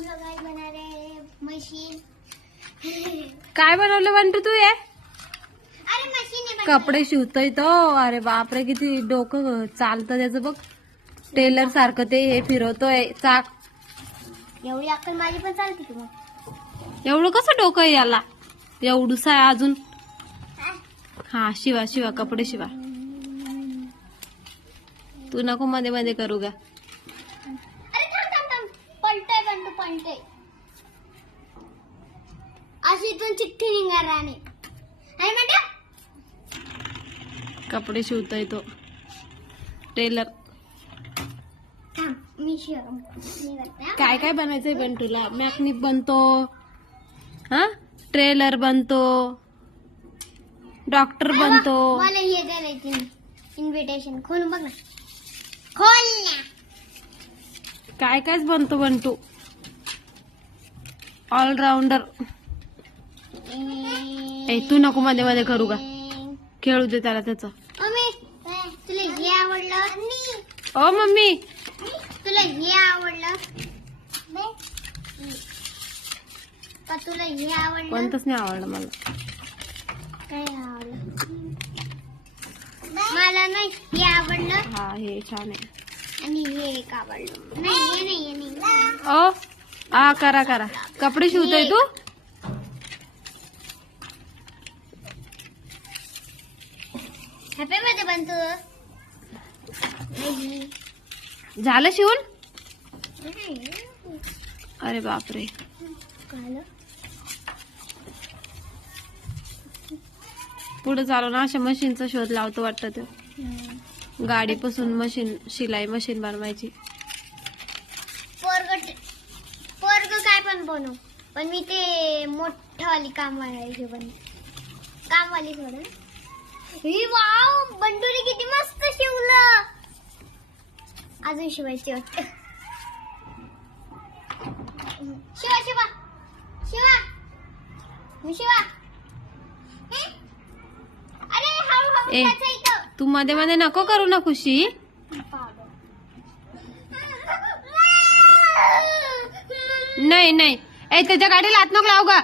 हम लोग आज बना रहे हैं मशीन। काय बनवलं बंटू तू ये? अरे मशीन आहे कपडे शिवतोय तो. अरे बापरे किती डोकं चालतं त्याचं बघ. टेलर सारखं ते हे फिरवतोय चाक. एवढी अक्कल माझी पण चालते की मग. एवढं कसं डोकं आहे याला? एवढूस आहे अजून. हा शिवा शिवा कपडे शिवा. तू नको मध्ये मध्ये करू गा. अरे थांब थांब थांब, पलटय बंटू पलटय. अशी इथून चिठ्ठी निघणार राणे. अरे मॅडम कपडे शिवतोय तो टेलर. थांब मी करते हा. काय काय बनायचंय बंटूला? मॅकनिक बनतो, हा ट्रेलर बनतो, डॉक्टर बनतो. मला हे करायचं इन्व्हिटेशन. खोलून बघ ना. खोल ना. काय कायच बनतो बंटू. ऑलराऊंडर. ए तू नको मध्ये मध्ये करू का. खेळू दे त्याला त्याचं. मम्मी तुला हे आवडलं? ओ मम्मी तुला हे आवडलं का? तुला हे आवडलं? कोणतंच नाही आवडलं मला. काय आवडलं? मला नाही हे आवडलं हा हे छान आहे. आणि हे एक आवडलं. नाही हे नाही हे नाही. ओ आ करा करा. कपडे शिवतोय तू? हॅपी बर्थडे बनतो. नाही झालं शिवून? अरे बापरे. झालं. पुढे चालू ना अशा मशीनचा शोध लावतो वाटतं ते. गाडीपासून मशीन, शिलाई मशीन बनवायची. पोरग काय पण बनव, पण मी ते मोठवाली कामवाली कामवाली सोड. ही वाव बंडूने किती मस्त शिवलं. अजून शिवायची वाटत. शिवा शिवा शिवा शिवा. अरे हळूहळू ए. त्याचं इथं. तू मध्ये मध्ये नको करू ना खुशी. नाही नाही ए त्याच्या गाडीला हात नको लावू गा.